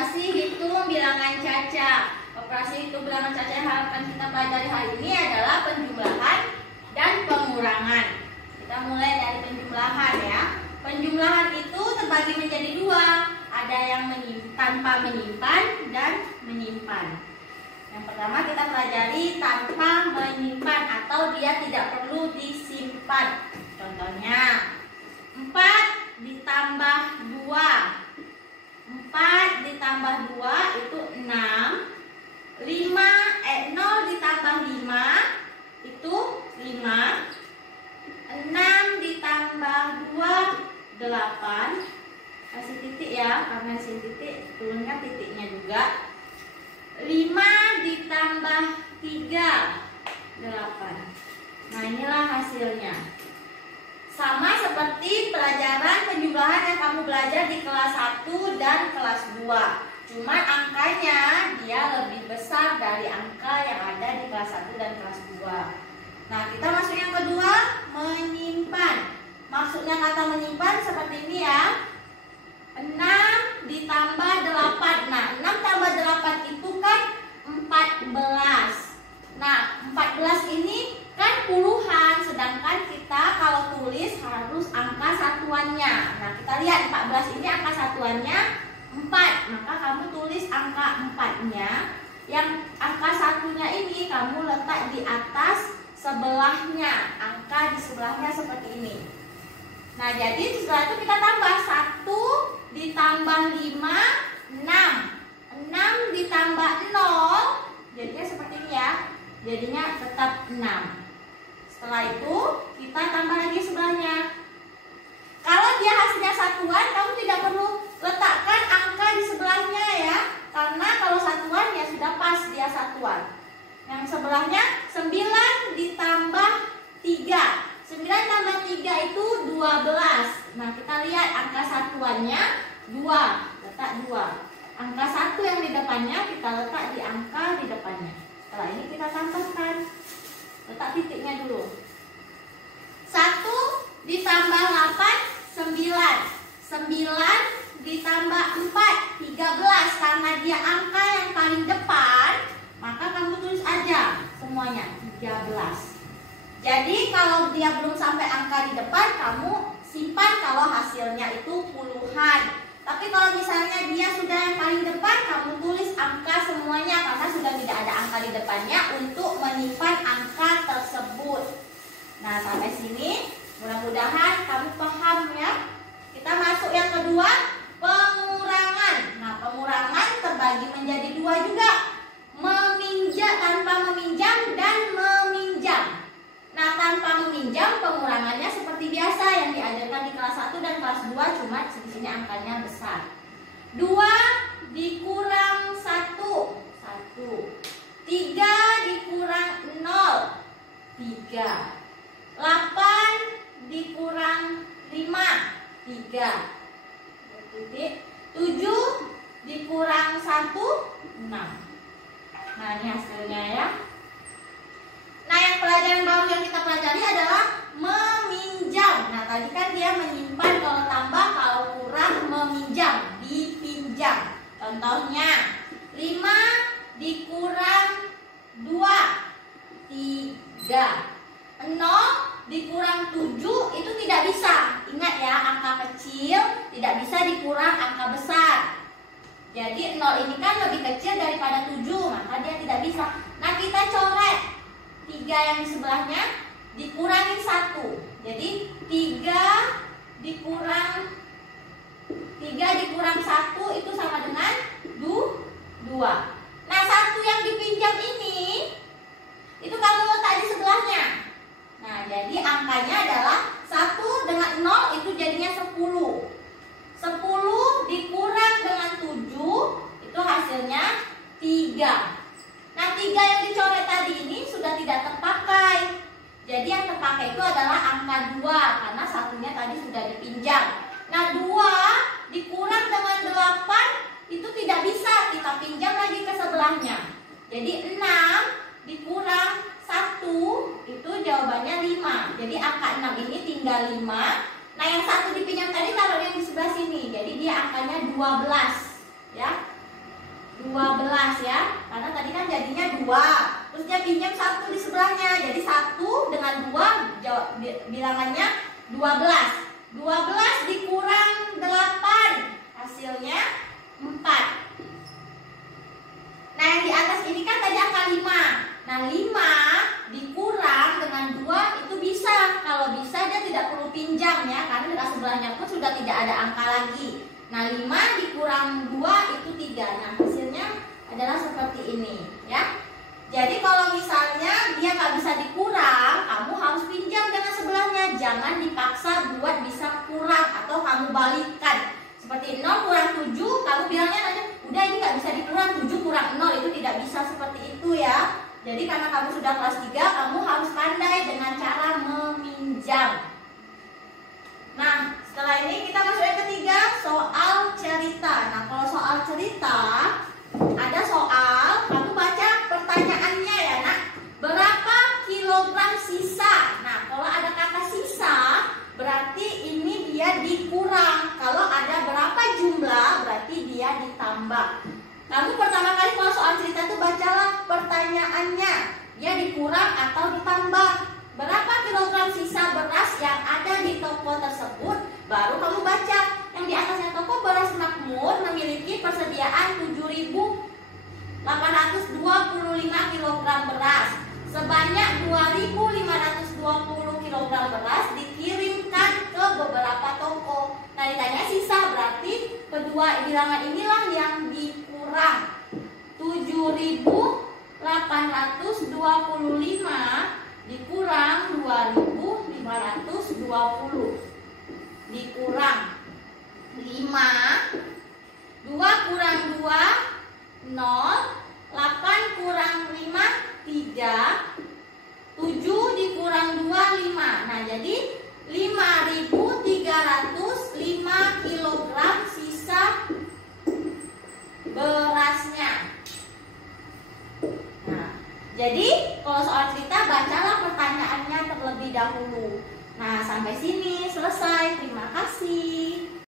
Operasi hitung bilangan caca. Operasi hitung bilangan caca yang akan kita pelajari hari ini adalah penjumlahan dan pengurangan. Kita mulai dari penjumlahan ya. Penjumlahan itu terbagi menjadi dua. Ada yang tanpa menyimpan dan menyimpan. Yang pertama kita pelajari tanpa menyimpan atau dia tidak perlu disimpan. Contohnya 4 ditambah 2. 4 ditambah 2 itu 6. 0 ditambah 5 itu 5. 6 ditambah 2 8. Kasih titik ya, karena kasih titik turunkan titiknya juga. 5 ditambah 3 8. Nah inilah hasilnya. Sama seperti pelajaran penjumlahan yang kamu belajar di kelas 1 dan kelas 2. Cuma angkanya dia lebih besar dari angka yang ada di kelas 1 dan kelas 2. Nah kita masuk yang kedua, menyimpan. Maksudnya kata menyimpan seperti ini ya. 6 ditambah 8. Nah 6 tambah 8 itu kan 14. Nah 14 ini kan puluhan, sedangkan kita kalau tulis harus angka satuannya. Nah kita lihat 14 ini angka satuannya 4, maka kamu tulis angka 4-nya. Yang angka satunya ini kamu letak di atas sebelahnya, angka di sebelahnya seperti ini. Nah jadi setelah itu kita tambah 1 ditambah 5 6. 6 ditambah 0 jadinya seperti ini ya. Jadinya tetap 6. Setelah itu kita tambah lagi sebelahnya. Kalau dia hasilnya satuan, kamu tidak perlu letakkan angka di sebelahnya ya. Karena kalau satuan ya sudah pas dia satuan. Yang sebelahnya 9 ditambah 3. 9 tambah 3 itu 12. Nah kita lihat angka satuannya 2. Letak 2. Angka 1 yang di depannya kita letak di angka di depannya. Setelah ini kita tambahkan. Letak titiknya dulu. 1 ditambah 8 9. 9 ditambah 4 13. Karena dia angka yang paling depan, maka kamu tulis aja semuanya 13. Jadi kalau dia belum sampai angka di depan, kamu simpan kalau hasilnya itu puluhan. Tapi kalau misalnya dia sudah yang paling depan, kamu tulis angka semuanya karena sudah tidak ada angka di depannya untuk menyimpan angka tersebut. Nah sampai sini mudah-mudahan kamu paham ya. Kita masuk yang kedua, pengurangan. Nah pengurangan terbagi menjadi dua juga. Meminjam, tanpa meminjam dan meminjam. Nah tanpa meminjam pengurangannya seperti biasa yang diajarkan di kelas 1 dan kelas 2, cuma di sini angkanya besar. 2 dikurang 1 1. 3 dikurang 0 3. 8 dikurang 5 3. 7 dikurang 1 6. Nah ini hasilnya ya. Nah yang pelajaran baru yang kita pelajari adalah meminjam. Nah tadi kan dia menyimpan, kalau tambah, kalau kurang meminjam, dipinjam. Contohnya 5 dikurang 2 3. 0 dikurang 7 itu tidak bisa. Ingat ya, angka kecil tidak bisa dikurang angka besar. Jadi 0 ini kan lebih kecil daripada 7, maka dia tidak bisa. Nah kita coret 3 yang di sebelahnya dikurangi 1. Jadi 3 dikurang 1 itu sama dengan 2. Nah 1 yang dipinjam ini itu kamu letak di sebelahnya. Nah jadi angkanya adalah 1 dengan 0 itu jadinya 10. 10 dikurang dengan 7 itu hasilnya 3. Nah 3 yang dicoret tadi ini sudah tidak terpakai. Jadi yang terpakai itu adalah angka 2 karena satunya tadi sudah dipinjam. Nah 2 dikurang dengan 8 itu tidak bisa kita pinjam lagi ke sebelahnya. Jadi 6 dikurang 1 itu jawabannya 5. Jadi angka 6 ini tinggal 5. Nah yang satu dipinjam tadi taruh yang di sebelah sini. Jadi dia angkanya 12 ya. 12 ya. Karena tadi kan jadinya 2. Terus dia pinjam 1 di sebelahnya. Jadi 1 dengan 2 bilangannya 12. 12 dikurang 8. Hasilnya 4. Nah, yang di atas ini kan tadi angka 5. Nah, 5 dikurang dengan 2 itu bisa. Kalau bisa dia tidak perlu pinjam ya, karena dekat sebelahnya pun sudah tidak ada angka lagi. Nah, 5 dikurang 2 itu 3. Nah, hasilnya adalah seperti ini ya. Jadi kalau misalnya dia nggak bisa dikurang, kamu harus pinjam dengan sebelahnya. Jangan dipaksa buat bisa kurang atau kamu balikan. Seperti 0 kurang 7, kamu bilangnya nanti, udah ini nggak bisa dikurang, 7 kurang 0, itu tidak bisa seperti itu ya. Jadi karena kamu sudah kelas 3, kamu harus pandai dengan cara meminjam. Nah, setelah ini kita masuk yang ketiga, soal cerita. Nah, kalau soal cerita, ada soal, kamu baca pertanyaannya ya nak. Berapa kilogram sisa? Nah, kalau ada kata sisa, berarti ini dia dikurang. Kalau ada berapa jumlah, berarti dia ditambah. Kamu pertama kali kalau soal cerita itu bacalah pertanyaannya. Dia dikurang atau ditambah. Berapa kilogram sisa beras yang ada di toko tersebut? Baru kamu baca. Yang di atasnya toko beras makmur memiliki persediaan 7.825 kg beras. Sebanyak 2.520 kg beras dikirimkan ke beberapa toko. Nah, ditanya sisa, berarti kedua bilangan inilah yang dikurang. 7.825 dikurang 2.520 dikurang 5. 2 kurang 2 0. 8 kurang 5 3. 7 dikurang 2 5. Nah, jadi 5.305 kg sisa berasnya. Nah, jadi kalau soal cerita bacalah pertanyaannya terlebih dahulu. Nah, sampai sini selesai. Terima kasih.